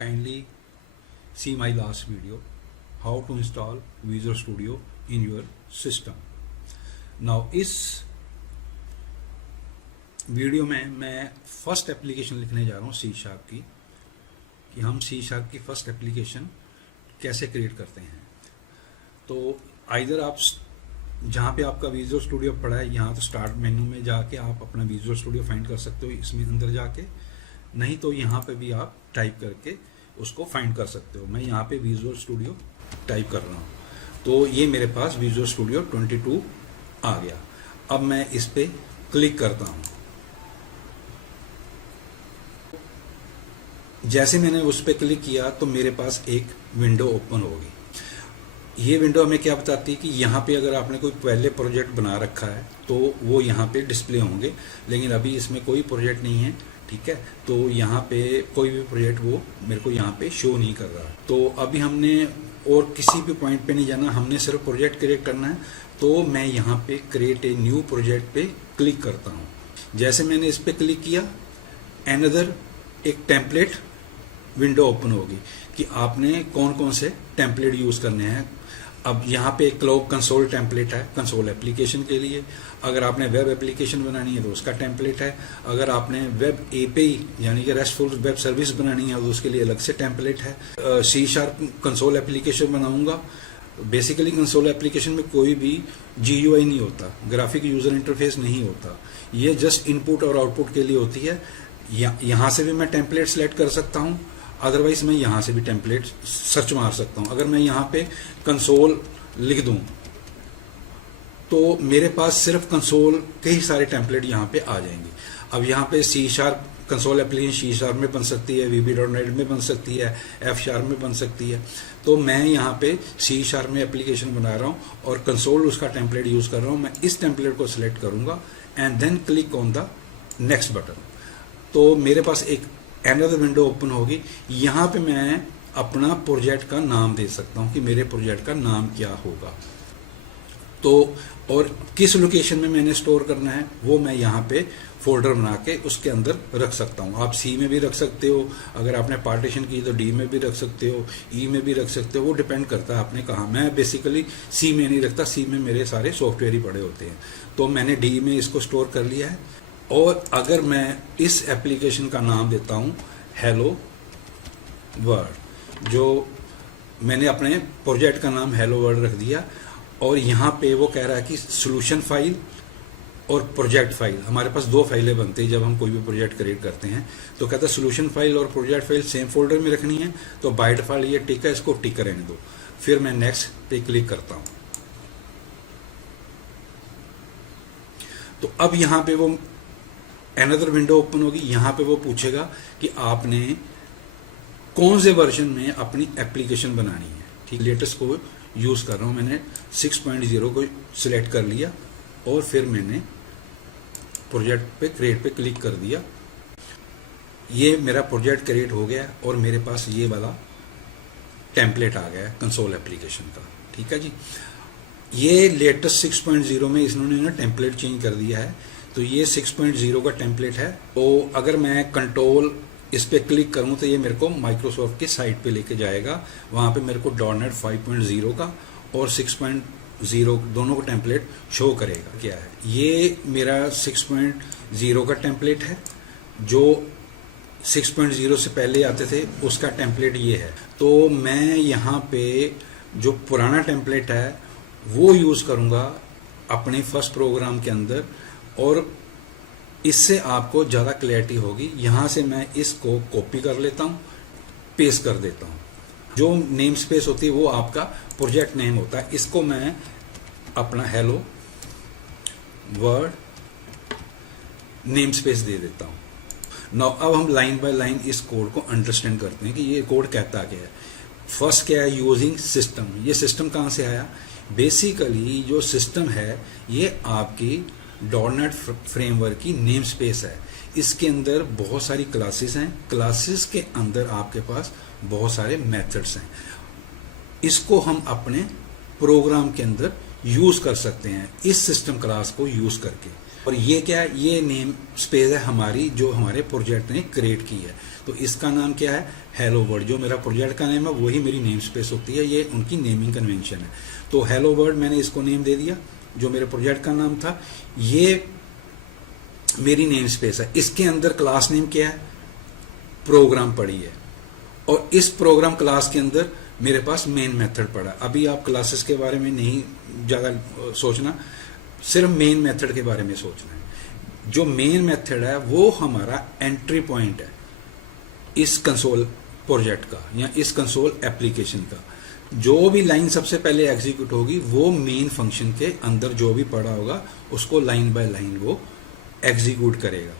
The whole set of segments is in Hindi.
Kindly see my last video, how to install Visual Studio in your system. Now इस वीडियो में मैं फर्स्ट एप्लीकेशन लिखने जा रहा हूँ C# की, कि हम C# की फर्स्ट एप्लीकेशन कैसे क्रिएट करते हैं। तो आइदर आप जहाँ पे आपका विजुअल स्टूडियो पड़ा है, यहाँ तो स्टार्ट मेन्यू में जाके आप अपना विजुअल स्टूडियो फाइंड कर सकते हो इसमें अंदर जाके, नहीं तो यहाँ पे भी आप टाइप करके उसको फाइंड कर सकते हो। मैं यहाँ पे विजुअल स्टूडियो टाइप कर रहा हूँ, तो ये मेरे पास विजुअल स्टूडियो 22 आ गया। अब मैं इस पे क्लिक करता हूँ। जैसे मैंने उस पर क्लिक किया तो मेरे पास एक विंडो ओपन होगी। ये विंडो हमें क्या बताती है कि यहाँ पे अगर आपने कोई पहले प्रोजेक्ट बना रखा है तो वो यहाँ पे डिस्प्ले होंगे, लेकिन अभी इसमें कोई प्रोजेक्ट नहीं है, ठीक है। तो यहाँ पे कोई भी प्रोजेक्ट वो मेरे को यहाँ पे शो नहीं कर रहा। तो अभी हमने और किसी भी पॉइंट पे नहीं जाना, हमने सिर्फ प्रोजेक्ट क्रिएट करना है। तो मैं यहाँ पे क्रिएट ए न्यू प्रोजेक्ट पे क्लिक करता हूँ। जैसे मैंने इस पे क्लिक किया, अनदर एक टेम्पलेट विंडो ओपन होगी कि आपने कौन कौन से टेम्पलेट यूज़ करने हैं। अब यहाँ पे एक क्लाउड कंसोल टेम्पलेट है कंसोल एप्लीकेशन के लिए। अगर आपने वेब एप्लीकेशन बनानी है तो उसका टेम्पलेट है। अगर आपने वेब एपीआई यानी कि रेस्टफुल वेब सर्विस बनानी है तो उसके लिए अलग से टेम्पलेट है। C# कंसोल एप्लीकेशन बनाऊंगा। बेसिकली कंसोल एप्लीकेशन में कोई भी GUI नहीं होता, ग्राफिक यूजर इंटरफेस नहीं होता, ये जस्ट इनपुट और आउटपुट के लिए होती है। यहाँ से भी मैं टेम्पलेट सेलेक्ट कर सकता हूँ, अदरवाइज मैं यहाँ से भी टेम्पलेट सर्च मार सकता हूँ। अगर मैं यहाँ पे कंसोल लिख दूँ तो मेरे पास सिर्फ कंसोल के ही सारे टेम्पलेट यहाँ पे आ जाएंगे। अब यहाँ पे C# कंसोल एप्लीकेशन C# में बन सकती है, VB.NET में बन सकती है, F# में बन सकती है। तो मैं यहाँ पे C# में एप्लीकेशन बना रहा हूँ और कंसोल उसका टेम्पलेट यूज़ कर रहा हूँ। मैं इस टेम्पलेट को सिलेक्ट करूँगा and then click on the next button. तो मेरे पास एक अनदर विंडो ओपन होगी। यहाँ पे मैं अपना प्रोजेक्ट का नाम दे सकता हूँ कि मेरे प्रोजेक्ट का नाम क्या होगा। तो और किस लोकेशन में मैंने स्टोर करना है वो मैं यहाँ पे फोल्डर बना के उसके अंदर रख सकता हूँ। आप C में भी रख सकते हो, अगर आपने पार्टीशन की तो D में भी रख सकते हो, E में भी रख सकते हो, वो डिपेंड करता है आपने कहाँ। मैं बेसिकली C में नहीं रखता, C में मेरे सारे सॉफ्टवेयर ही पड़े होते हैं। तो मैंने D में इसको स्टोर कर लिया है। और अगर मैं इस एप्लीकेशन का नाम देता हूँ हेलो वर्ल्ड, जो मैंने अपने प्रोजेक्ट का नाम हेलो वर्ल्ड रख दिया, और यहाँ पे वो कह रहा है कि सोल्यूशन फाइल और प्रोजेक्ट फाइल, हमारे पास दो फाइलें बनती हैं जब हम कोई भी प्रोजेक्ट क्रिएट करते हैं। तो कहता है सोल्यूशन फाइल और प्रोजेक्ट फाइल सेम फोल्डर में रखनी है। तो बाय डिफॉल्ट ये टिक है, इसको टिक रहने दो। फिर मैं नेक्स्ट पे क्लिक करता हूँ। तो अब यहाँ पे वो अनदर विंडो ओपन होगी। यहाँ पे वो पूछेगा कि आपने कौन से वर्जन में अपनी एप्लीकेशन बनानी है। ठीक, लेटेस्ट को यूज़ कर रहा हूँ। मैंने 6.0 को सिलेक्ट कर लिया और फिर मैंने प्रोजेक्ट पे क्रिएट पे क्लिक कर दिया। ये मेरा प्रोजेक्ट क्रिएट हो गया और मेरे पास ये वाला टेम्पलेट आ गया कंसोल एप्लीकेशन का। ठीक है जी, ये लेटेस्ट 6.0 में इन्होंने ना टेम्पलेट चेंज कर दिया है। तो ये 6.0 का टेम्पलेट है। तो अगर मैं कंट्रोल इस पे क्लिक करूं तो ये मेरे को माइक्रोसॉफ्ट की साइट पे लेके जाएगा। वहाँ पे मेरे को .NET 5.0 का और 6.0 दोनों का टेम्पलेट शो करेगा। क्या है ये मेरा 6.0 का टेम्पलेट है, जो 6.0 से पहले आते थे उसका टेम्पलेट ये है। तो मैं यहाँ पे जो पुराना टेम्पलेट है वो यूज़ करूँगा अपने फर्स्ट प्रोग्राम के अंदर, और इससे आपको ज़्यादा क्लैरिटी होगी। यहाँ से मैं इसको कॉपी कर लेता हूँ, पेस्ट कर देता हूँ। जो नेम स्पेस होती है वो आपका प्रोजेक्ट नेम होता है। इसको मैं अपना हेलो वर्ड नेम स्पेस दे देता हूँ। नाउ अब हम लाइन बाय लाइन इस कोड को अंडरस्टैंड करते हैं कि ये कोड कहता क्या है। फर्स्ट क्या है, यूजिंग सिस्टम। ये सिस्टम कहाँ से आया? बेसिकली जो सिस्टम है ये आपकी .NET फ्रेमवर्क की नेम स्पेस है। इसके अंदर बहुत सारी क्लासेस हैं, क्लासेस के अंदर आपके पास बहुत सारे मेथड्स हैं। इसको हम अपने प्रोग्राम के अंदर यूज़ कर सकते हैं इस सिस्टम क्लास को यूज़ करके। और ये क्या है, ये नेम स्पेस है हमारी जो हमारे प्रोजेक्ट ने क्रिएट की है। तो इसका नाम क्या है, हेलो वर्ल्ड। जो मेरा प्रोजेक्ट का नेम है वही मेरी नेम स्पेस होती है, ये उनकी नेमिंग कन्वेंशन है। तो हेलो वर्ल्ड मैंने इसको नेम दे दिया, जो मेरे प्रोजेक्ट का नाम था। ये मेरी नेम स्पेस है। इसके अंदर क्लास नेम क्या है, प्रोग्राम पड़ी है। और इस प्रोग्राम क्लास के अंदर मेरे पास मेन मेथड पड़ा। अभी आप क्लासेस के बारे में नहीं ज़्यादा सोचना, सिर्फ मेन मेथड के बारे में सोचना है। जो मेन मेथड है वो हमारा एंट्री पॉइंट है इस कंसोल प्रोजेक्ट का या इस कंसोल एप्लीकेशन का। जो भी लाइन सबसे पहले एग्जीक्यूट होगी वो मेन फंक्शन के अंदर जो भी पड़ा होगा उसको लाइन बाय लाइन वो एग्जीक्यूट करेगा।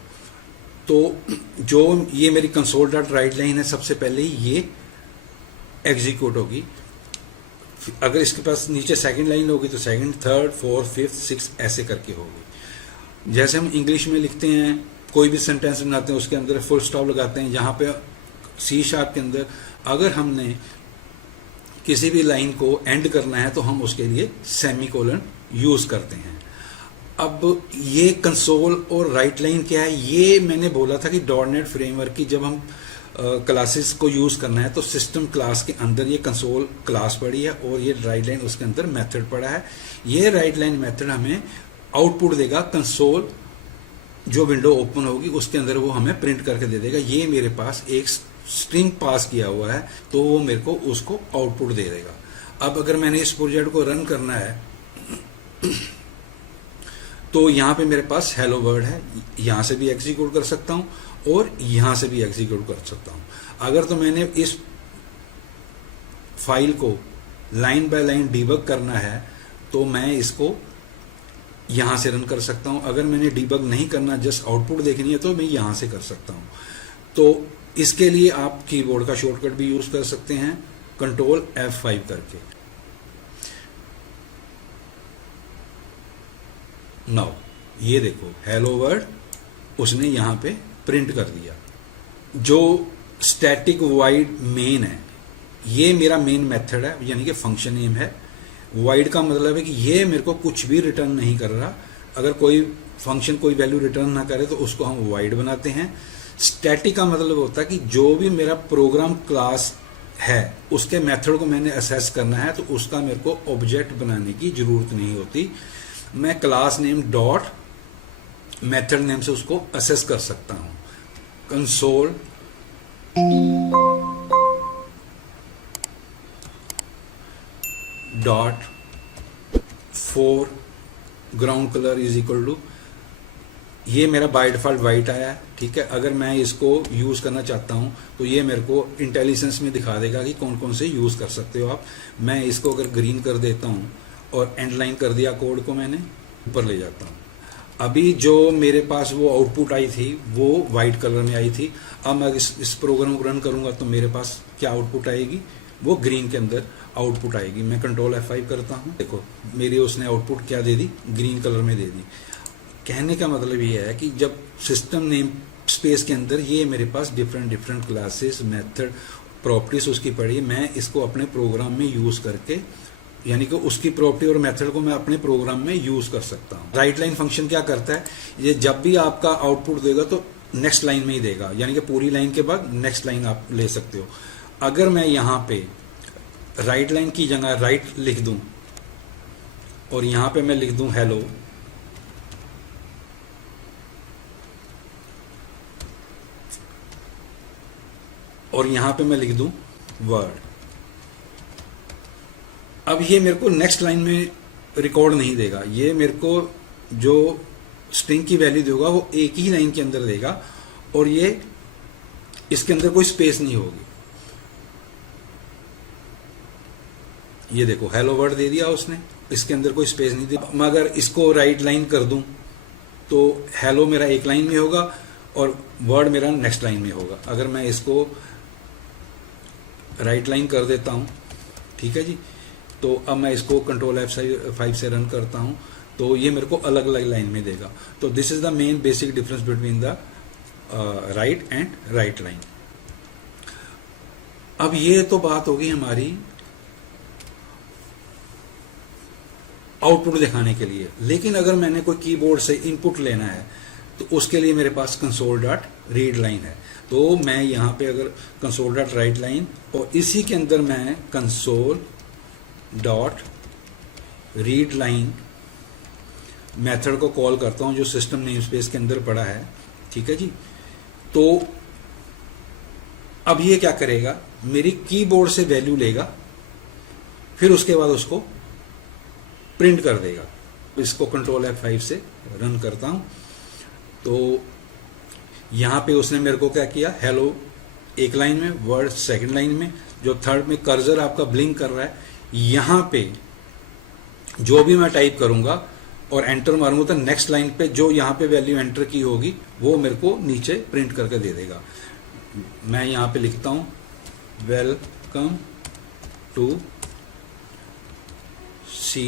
तो जो ये मेरी कंसोल डॉट राइट लाइन है, सबसे पहले ये एग्जीक्यूट होगी। अगर इसके पास नीचे सेकंड लाइन होगी तो second, third, fourth, fifth, six ऐसे करके होगी। जैसे हम इंग्लिश में लिखते हैं, कोई भी सेंटेंस बनाते हैं उसके अंदर फुल स्टॉप लगाते हैं। यहाँ पे सी शार्प के अंदर अगर हमने किसी भी लाइन को एंड करना है तो हम उसके लिए सेमीकोलन यूज करते हैं। अब ये कंसोल और राइट लाइन क्या है, ये मैंने बोला था कि डॉटनेट फ्रेमवर्क की जब हम क्लासेस को यूज करना है तो सिस्टम क्लास के अंदर ये कंसोल क्लास पड़ी है और ये राइट लाइन उसके अंदर मेथड पड़ा है। ये राइट लाइन मेथड हमें आउटपुट देगा, कंसोल जो विंडो ओपन होगी उसके अंदर वो हमें प्रिंट करके दे देगा। ये मेरे पास एक स्ट्रिंग पास किया हुआ है तो वो मेरे को उसको आउटपुट दे देगा। अब अगर मैंने इस प्रोजेक्ट को रन करना है तो यहाँ पे मेरे पास हेलो वर्ल्ड है, यहाँ से भी एग्जीक्यूट कर सकता हूँ और यहाँ से भी एग्जीक्यूट कर सकता हूँ। अगर तो मैंने इस फाइल को लाइन बाय लाइन डीबग करना है तो मैं इसको यहाँ से रन कर सकता हूँ। अगर मैंने डीबग नहीं करना, जस्ट आउटपुट देखनी है, तो मैं यहाँ से कर सकता हूँ। तो इसके लिए आप कीबोर्ड का शॉर्टकट भी यूज कर सकते हैं, कंट्रोल F5 करके। नाउ ये देखो हेलो वर्ल्ड उसने यहाँ पे प्रिंट कर दिया। जो स्टैटिक वाइड मेन है, ये मेरा मेन मेथड है, यानी कि फंक्शन नेम है। वाइड का मतलब है कि ये मेरे को कुछ भी रिटर्न नहीं कर रहा। अगर कोई फंक्शन कोई वैल्यू रिटर्न ना करे तो उसको हम वाइड बनाते हैं। स्टैटिक का मतलब होता है कि जो भी मेरा प्रोग्राम क्लास है उसके मेथड को मैंने असेस करना है तो उसका मेरे को ऑब्जेक्ट बनाने की जरूरत नहीं होती। मैं class name dot method name से उसको असेस कर सकता हूं। Console dot foreground colour is equal to, ये मेरा बाय डिफॉल्ट वाइट आया है, ठीक है। अगर मैं इसको यूज करना चाहता हूं तो ये मेरे को इंटेलिजेंस में दिखा देगा कि कौन कौन से यूज कर सकते हो आप। मैं इसको अगर ग्रीन कर देता हूं और एंड लाइन कर दिया कोड को, मैंने ऊपर ले जाता हूं। अभी जो मेरे पास वो आउटपुट आई थी वो वाइट कलर में आई थी। अब मैं इस प्रोग्राम को रन करूंगा तो मेरे पास क्या आउटपुट आएगी, वो ग्रीन के अंदर आउटपुट आएगी। मैं कंट्रोल F5 करता हूं, देखो मेरी उसने आउटपुट क्या दे दी, ग्रीन कलर में दे दी। कहने का मतलब ये है कि जब सिस्टम नेम स्पेस के अंदर ये मेरे पास डिफरेंट क्लासेस, मेथड, प्रॉपर्टीज उसकी पड़ी, मैं इसको अपने प्रोग्राम में यूज करके, यानी कि उसकी प्रॉपर्टी और मेथड को मैं अपने प्रोग्राम में यूज कर सकता हूँ। राइट लाइन फंक्शन क्या करता है, ये जब भी आपका आउटपुट देगा तो नेक्स्ट लाइन में ही देगा, यानी कि पूरी लाइन के बाद नेक्स्ट लाइन आप ले सकते हो। अगर मैं यहाँ पे राइट लाइन की जगह राइट लिख दूं और यहाँ पे मैं लिख दूं हेलो, और यहाँ पे मैं लिख दूं वर्ड, अब ये मेरे को नेक्स्ट लाइन में रिकॉर्ड नहीं देगा। ये मेरे को जो स्ट्रिंग की वैल्यू देगा वो एक ही लाइन के अंदर देगा और ये इसके अंदर कोई स्पेस नहीं होगी। ये देखो हेलो वर्ड दे दिया उसने, इसके अंदर कोई स्पेस नहीं दी। मैं अगर इसको राइट लाइन कर दूं तो हेलो मेरा एक लाइन में होगा और वर्ड मेरा नेक्स्ट लाइन में होगा। अगर मैं इसको राइट लाइन कर देता हूं, ठीक है जी, तो अब मैं इसको कंट्रोल F5 से रन करता हूं तो ये मेरे को अलग अलग लाइन में देगा। तो this is the main basic difference between the right and right line. अब ये तो बात होगी हमारी आउटपुट दिखाने के लिए। लेकिन अगर मैंने कोई कीबोर्ड से इनपुट लेना है तो उसके लिए मेरे पास कंसोल डॉट रीड लाइन है। तो मैं यहाँ पे अगर कंसोल डॉट राइट लाइन और इसी के अंदर मैं console dot read line method को कॉल करता हूँ जो सिस्टम नेम स्पेस के अंदर पड़ा है, ठीक है जी। तो अब ये क्या करेगा, मेरी कीबोर्ड से वैल्यू लेगा, फिर उसके बाद उसको प्रिंट कर देगा। इसको कंट्रोल F5 से रन करता हूँ तो यहाँ पे उसने मेरे को क्या किया, हेलो एक लाइन में, वर्ड सेकंड लाइन में, जो थर्ड में कर्सर आपका ब्लिंक कर रहा है, यहाँ पे जो भी मैं टाइप करूँगा और एंटर मारूंगा तो नेक्स्ट लाइन पे जो यहाँ पे वैल्यू एंटर की होगी वो मेरे को नीचे प्रिंट करके दे देगा। मैं यहाँ पे लिखता हूँ वेलकम टू C#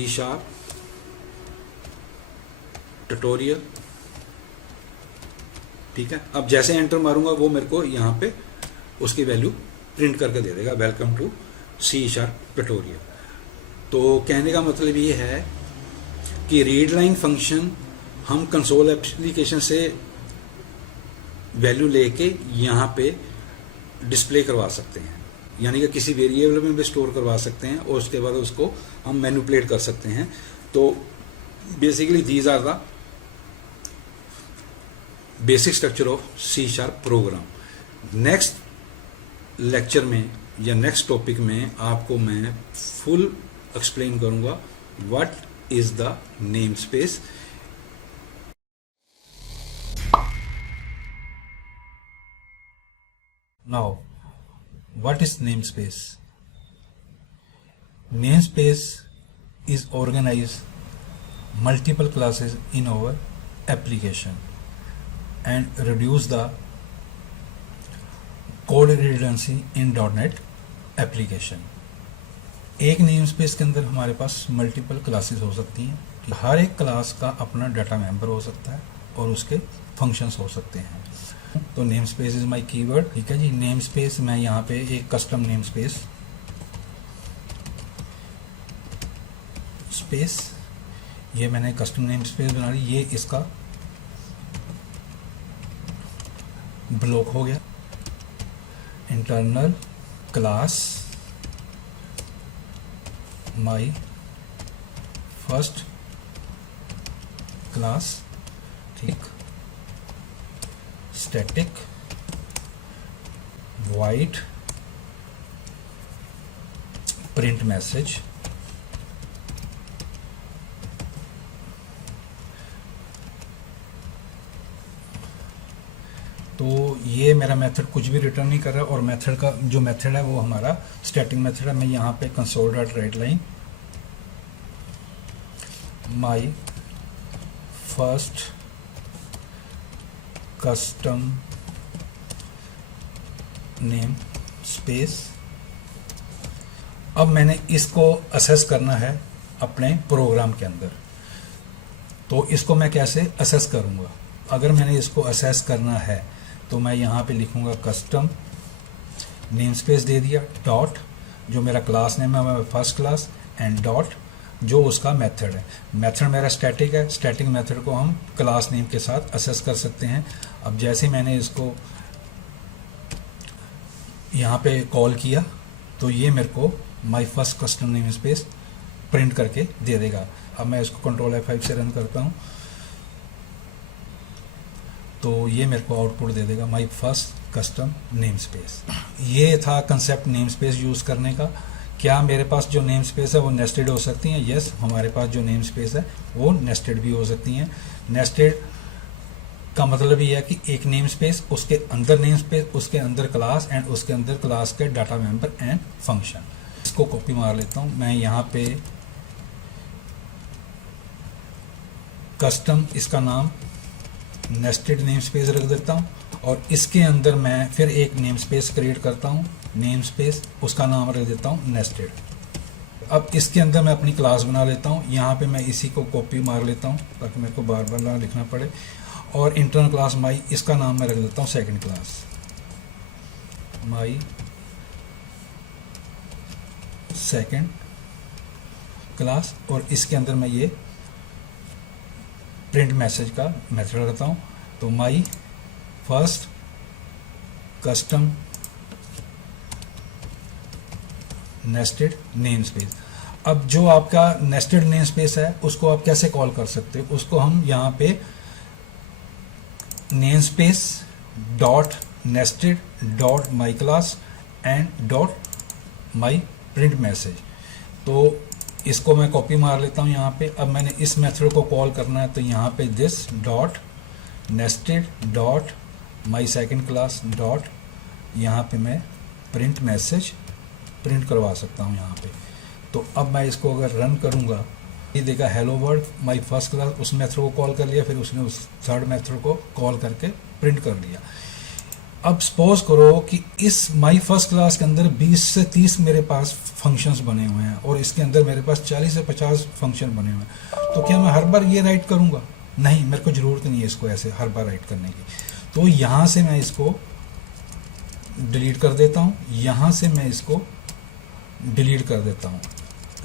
ट्यूटोरियल, ठीक है। अब जैसे एंटर मारूंगा वो मेरे को यहाँ पे उसकी वैल्यू प्रिंट करके दे देगा, वेलकम टू C# ट्यूटोरियल। तो कहने का मतलब ये है कि रीड लाइन फंक्शन हम कंसोल एप्लीकेशन से वैल्यू लेके यहाँ पे डिस्प्ले करवा सकते हैं, यानी कि किसी वेरिएबल में भी स्टोर करवा सकते हैं और उसके बाद उसको हम मैनिपुलेट कर सकते हैं। तो basically these are the basic structure of C# program. Next lecture में या नेक्स्ट टॉपिक में आपको मैं फुल एक्सप्लेन करूंगा what is the namespace. Now what is namespace? Namespace is organized multiple classes in our application and reduce the code redundancy in .NET application. एक नेम स्पेस के अंदर हमारे पास मल्टीपल क्लासेस हो सकती हैं, हर एक क्लास का अपना डाटा मेंबर हो सकता है और उसके फंक्शंस हो सकते हैं। तो name space is my keyword, ठीक है जी। नेम स्पेस मैं यहाँ पे एक कस्टम नेम स्पेस ये मैंने कस्टम नेम स्पेस बना ली, ये इसका ब्लॉक हो गया। Internal class my first class, ठीक। स्टैटिक void प्रिंट मैसेज, तो ये मेरा मेथड कुछ भी रिटर्न नहीं कर रहा और मेथड का जो मेथड है वो हमारा स्टैटिक मेथड है। मैं यहाँ पे console dot right line my first custom name space. अब मैंने इसको असेस करना है अपने प्रोग्राम के अंदर, तो इसको मैं कैसे असेस करूंगा? अगर मैंने इसको असेस करना है तो मैं यहाँ पे लिखूंगा कस्टम नेम स्पेस दे दिया, डॉट जो मेरा क्लास नेम है फर्स्ट क्लास, एंड डॉट जो उसका मेथड है। मेथड मेरा स्टैटिक है, स्टैटिक मेथड को हम क्लास नेम के साथ असेस कर सकते हैं। अब जैसे मैंने इसको यहाँ पे कॉल किया तो ये मेरे को my first custom name space print करके दे देगा। अब मैं इसको कंट्रोल F5 से रन करता हूँ तो ये मेरे को आउटपुट दे देगा my first custom name space. ये था कंसेप्ट नेम स्पेस यूज़ करने का। क्या मेरे पास जो नेम स्पेस है वो नेस्टेड हो सकती हैं? यस, हमारे पास जो नेम स्पेस है वो नेस्टेड भी हो सकती हैं। नेस्टेड का मतलब ये है कि एक नेम स्पेस, उसके अंदर नेम स्पेस, उसके अंदर क्लास एंड उसके अंदर क्लास के डाटा मेंबर एंड फंक्शन। इसको कॉपी मार लेता हूँ मैं, यहाँ पे कस्टम इसका नाम नेस्टेड नेम स्पेस रख देता हूँ और इसके अंदर मैं फिर एक नेम स्पेस क्रिएट करता हूँ, नेम स्पेस उसका नाम रख देता हूँ नेस्टेड। अब इसके अंदर मैं अपनी क्लास बना लेता हूँ। यहाँ पे मैं इसी को कॉपी मार लेता हूँ ताकि मेरे को बार बार ना लिखना पड़े, और इंटरनल क्लास माई इसका नाम मैं रख देता हूँ second class, my second class, और इसके अंदर मैं ये प्रिंट मैसेज का मेथड रखता हूँ। तो my first custom nested name space. अब जो आपका नेस्टेड नेम स्पेस है उसको आप कैसे कॉल कर सकते हो, उसको हम यहाँ पे name space dot nested dot my class and dot my print message, तो इसको मैं कॉपी मार लेता हूँ यहाँ पे। अब मैंने इस मेथड को कॉल करना है, तो यहाँ पे this dot nested dot my second class dot, यहाँ पे मैं प्रिंट मैसेज प्रिंट करवा सकता हूँ यहाँ पे। तो अब मैं इसको अगर रन करूँगा, ये देखा hello world my first class, उस मेथड को कॉल कर लिया, फिर उसने उस थर्ड मेथड को कॉल करके प्रिंट कर लिया। अब सपोज करो कि इस माई फर्स्ट क्लास के अंदर 20 से 30 मेरे पास फंक्शंस बने हुए हैं और इसके अंदर मेरे पास 40 से 50 फंक्शन बने हुए हैं, तो क्या मैं हर बार ये राइट करूँगा? नहीं, मेरे को ज़रूरत नहीं है इसको ऐसे हर बार राइट करने की। तो यहाँ से मैं इसको डिलीट कर देता हूँ, यहाँ से मैं इसको डिलीट कर देता हूँ,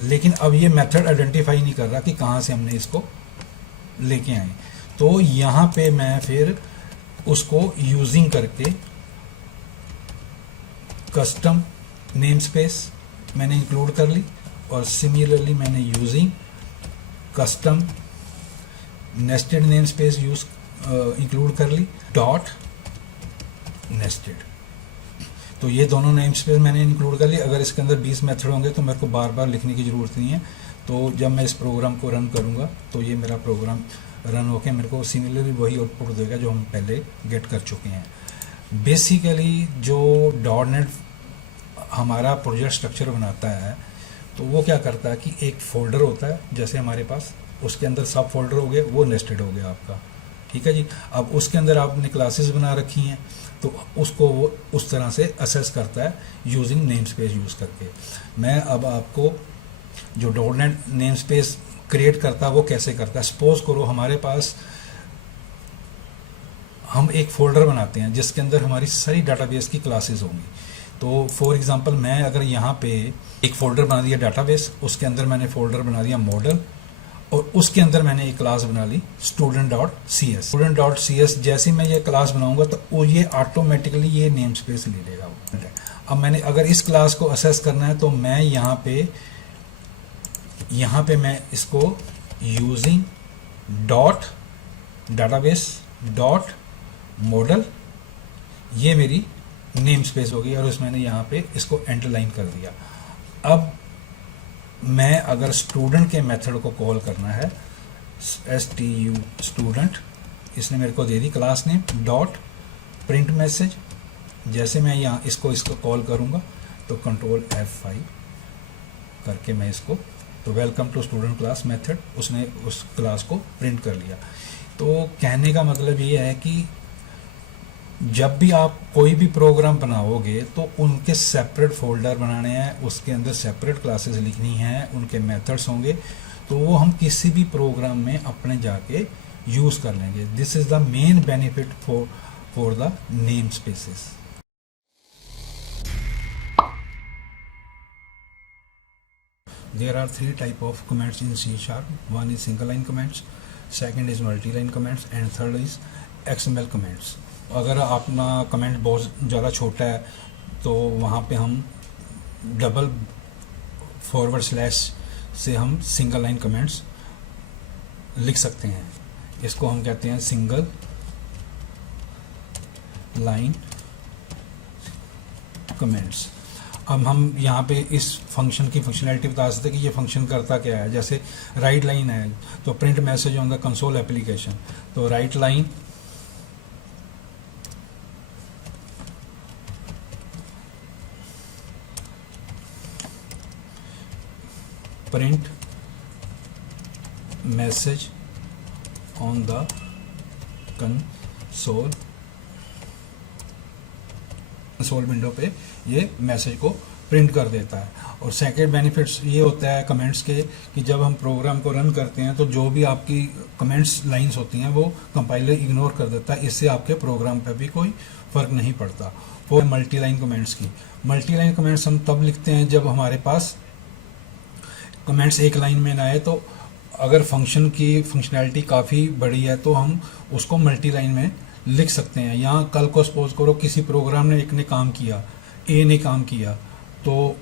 लेकिन अब ये मेथड आइडेंटिफाई नहीं कर रहा कि कहाँ से हमने इसको लेके आए। तो यहाँ पे मैं फिर उसको यूजिंग करके कस्टम नेम स्पेस मैंने इंक्लूड कर ली, और सिमिलरली मैंने using custom nested name space use include कर ली डॉट नेस्टेड। तो ये दोनों नेम स्पेस मैंने इंक्लूड कर ली। अगर इसके अंदर 20 मेथड होंगे तो मेरे को बार बार लिखने की ज़रूरत नहीं है। तो जब मैं इस प्रोग्राम को रन करूँगा तो ये मेरा प्रोग्राम रन होके मेरे को सिमिलरली वही आउटपुट देगा जो हम पहले गेट कर चुके हैं। बेसिकली जो डॉटनेट हमारा प्रोजेक्ट स्ट्रक्चर बनाता है, तो वो क्या करता है कि एक फोल्डर होता है जैसे हमारे पास, उसके अंदर सब फोल्डर हो गए, वो नेस्टेड हो गया आपका, ठीक है जी। अब उसके अंदर आपने क्लासेस बना रखी हैं, तो उसको वो उस तरह से असेस करता है यूजिंग नेम स्पेस यूज़ करके। मैं अब आपको जो डॉटनेट नेम स्पेस क्रिएट करता है वो कैसे करता है। सपोज करो हमारे पास हम एक फोल्डर बनाते हैं जिसके अंदर हमारी सारी डाटाबेस की क्लासेस होंगी। तो फॉर एग्जांपल मैं अगर यहाँ पे एक फ़ोल्डर बना दिया डाटाबेस, उसके अंदर मैंने फ़ोल्डर बना दिया मॉडल, और उसके अंदर मैंने एक क्लास बना ली student.cs। student.cs जैसे मैं ये क्लास बनाऊंगा तो वो ये ऑटोमेटिकली ये नेम स्पेस ले लेगा। अब मैंने अगर इस क्लास को असेस करना है तो मैं यहाँ पे मैं इसको using dot database dot model, ये मेरी नेम स्पेस होगी, और उसमें मैंने यहाँ पे इसको एंटरलाइन कर दिया। अब मैं अगर स्टूडेंट के मेथड को कॉल करना है, stu स्टूडेंट, इसने मेरे को दे दी class name dot print message. जैसे मैं यहाँ इसको कॉल करूँगा तो कंट्रोल F5 करके मैं इसको, तो welcome to student class method, उसने उस क्लास को प्रिंट कर लिया। तो कहने का मतलब ये है कि जब भी आप कोई भी प्रोग्राम बनाओगे तो उनके सेपरेट फोल्डर बनाने हैं, उसके अंदर सेपरेट क्लासेस लिखनी हैं, उनके मेथड्स होंगे, तो वो हम किसी भी प्रोग्राम में अपने जाके यूज़ कर लेंगे। This is the main benefit for the name spaces. There are 3 type of comments in C#. One is single line comments, second is multi-line comments, and third is XML comments. अगर अपना कमेंट बहुत ज़्यादा छोटा है तो वहाँ पे हम डबल फॉरवर्ड स्लैश से हम सिंगल लाइन कमेंट्स लिख सकते हैं। इसको हम कहते हैं सिंगल लाइन कमेंट्स। अब हम यहाँ पे इस फंक्शन की फंक्शनैलिटी बता सकते हैं कि ये फंक्शन करता क्या है। जैसे राइट लाइन है तो print message on the console application, तो right line print message on the console window पे ये मैसेज को प्रिंट कर देता है। और सेकेंड बेनिफिट्स ये होता है कमेंट्स के कि जब हम प्रोग्राम को रन करते हैं तो जो भी आपकी कमेंट्स लाइंस होती हैं वो कंपाइलर इग्नोर कर देता है, इससे आपके प्रोग्राम पे भी कोई फ़र्क नहीं पड़ता। वो मल्टी लाइन कमेंट्स की, मल्टी लाइन कमेंट्स हम तब लिखते हैं जब हमारे पास कमेंट्स एक लाइन में ना आए, तो अगर फंक्शन की फंक्शनैलिटी काफ़ी बड़ी है तो हम उसको मल्टी लाइन में लिख सकते हैं। यहाँ कल को सपोज करो किसी प्रोग्राम ने एक ने काम किया, ए ने काम किया, तो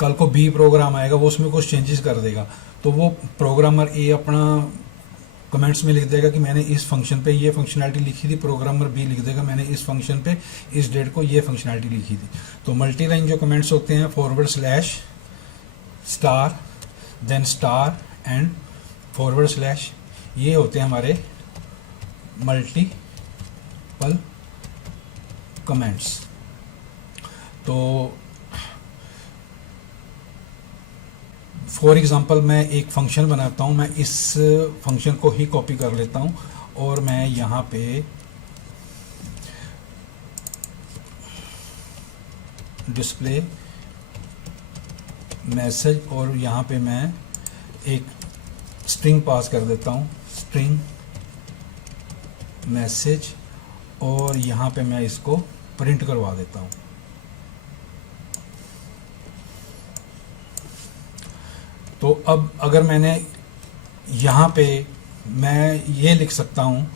कल को बी प्रोग्राम आएगा, वो उसमें कुछ चेंजेस कर देगा, तो वो प्रोग्रामर ए अपना कमेंट्स में लिख देगा कि मैंने इस फंक्शन पे ये फंक्शनैलिटी लिखी थी, प्रोग्रामर बी लिख देगा मैंने इस फंक्शन पे इस डेट को ये फंक्शनैलिटी लिखी थी। तो मल्टी लाइन जो कमेंट्स होते हैं forward slash star then star and forward slash, ये होते हैं हमारे मल्टीपल कमेंट्स। तो फॉर एग्जांपल मैं एक फंक्शन बनाता हूँ, मैं इस फंक्शन को ही कॉपी कर लेता हूँ और मैं यहाँ पे डिस्प्ले मैसेज और यहाँ पे मैं एक स्ट्रिंग पास कर देता हूँ, स्ट्रिंग मैसेज, और यहाँ पे मैं इसको प्रिंट करवा देता हूँ। तो अब अगर मैंने यहाँ पे मैं ये लिख सकता हूँ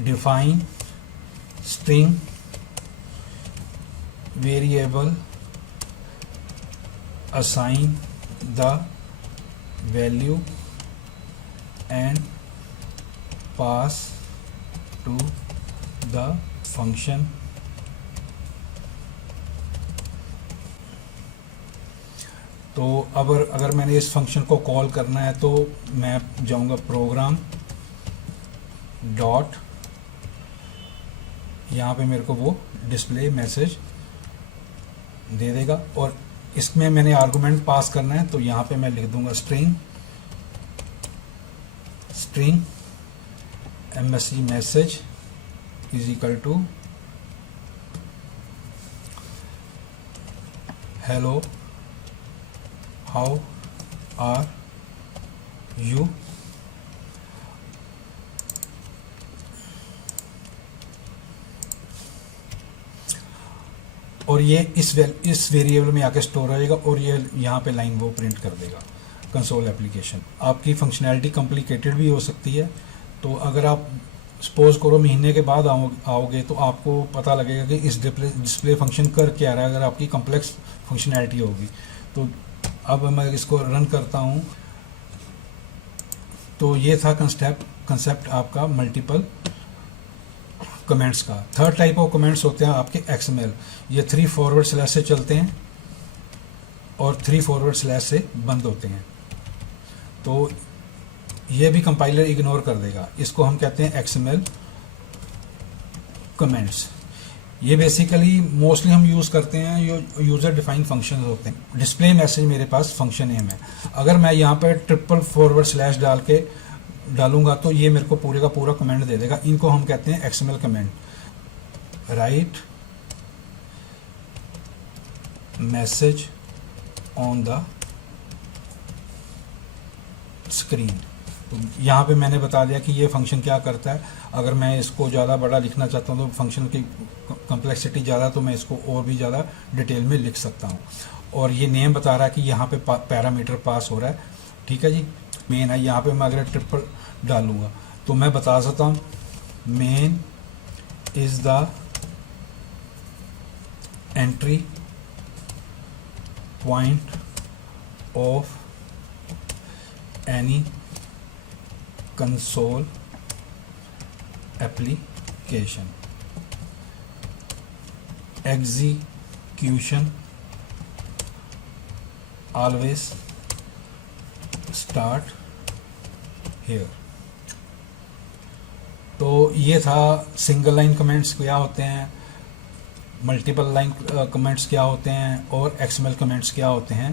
define string variable assign the value and pass to the function तो अब अगर मैंने इस फंक्शन को कॉल करना है तो मैं जाऊंगा प्रोग्राम डॉट, यहाँ पे मेरे को वो डिस्प्ले मैसेज दे देगा और इसमें मैंने आर्गुमेंट पास करना है, तो यहाँ पे मैं लिख दूंगा string MSG message is equal to hello how are you, और ये इस वेरिएबल में आके स्टोर हो जाएगा और ये यहाँ पे लाइन वो प्रिंट कर देगा कंसोल एप्लीकेशन। आपकी फंक्शनैलिटी कॉम्प्लिकेटेड भी हो सकती है, तो अगर आप सपोज करो महीने के बाद आओगे तो आपको पता लगेगा कि इस डिस्प्ले फंक्शन कर क्या रहा है, अगर आपकी कॉम्प्लेक्स फंक्शनैलिटी होगी। तो अब मैं इसको रन करता हूँ, तो ये था कंसेप्ट आपका मल्टीपल कमेंट्स का। थर्ड टाइप ऑफ कमेंट्स होते हैं आपके XML, ये 3 फॉरवर्ड स्लैश से चलते हैं और 3 फॉरवर्ड स्लैश से बंद होते हैं, तो ये भी कंपाइलर इग्नोर कर देगा। इसको हम कहते हैं XML कमेंट्स। ये बेसिकली मोस्टली हम यूज़ करते हैं, ये यूज़र डिफाइंड फंक्शन होते हैं। डिस्प्ले मैसेज मेरे पास फंक्शन नेम है, अगर मैं यहाँ पर ट्रिपल फॉरवर्ड स्लैश डालूंगा तो ये मेरे को पूरे का पूरा कमेंट दे देगा। इनको हम कहते हैं XML comment. Right message on the screen, तो यहाँ पे मैंने बता दिया कि ये फंक्शन क्या करता है। अगर मैं इसको ज़्यादा बड़ा लिखना चाहता हूँ तो फंक्शन की कॉम्प्लेक्सिटी ज़्यादा, तो मैं इसको और भी ज़्यादा डिटेल में लिख सकता हूँ। और ये नेम बता रहा है कि यहाँ पे पैरामीटर पास हो रहा है, ठीक है जी। मेन है, यहाँ पे मैं अगर ट्रिपल डालूंगा तो मैं बता सकता हूँ main is the entry point of any console application, execution always start here. तो ये था सिंगल लाइन कमेंट्स क्या होते हैं, मल्टीपल लाइन कमेंट्स क्या होते हैं और XML कमेंट्स क्या होते हैं।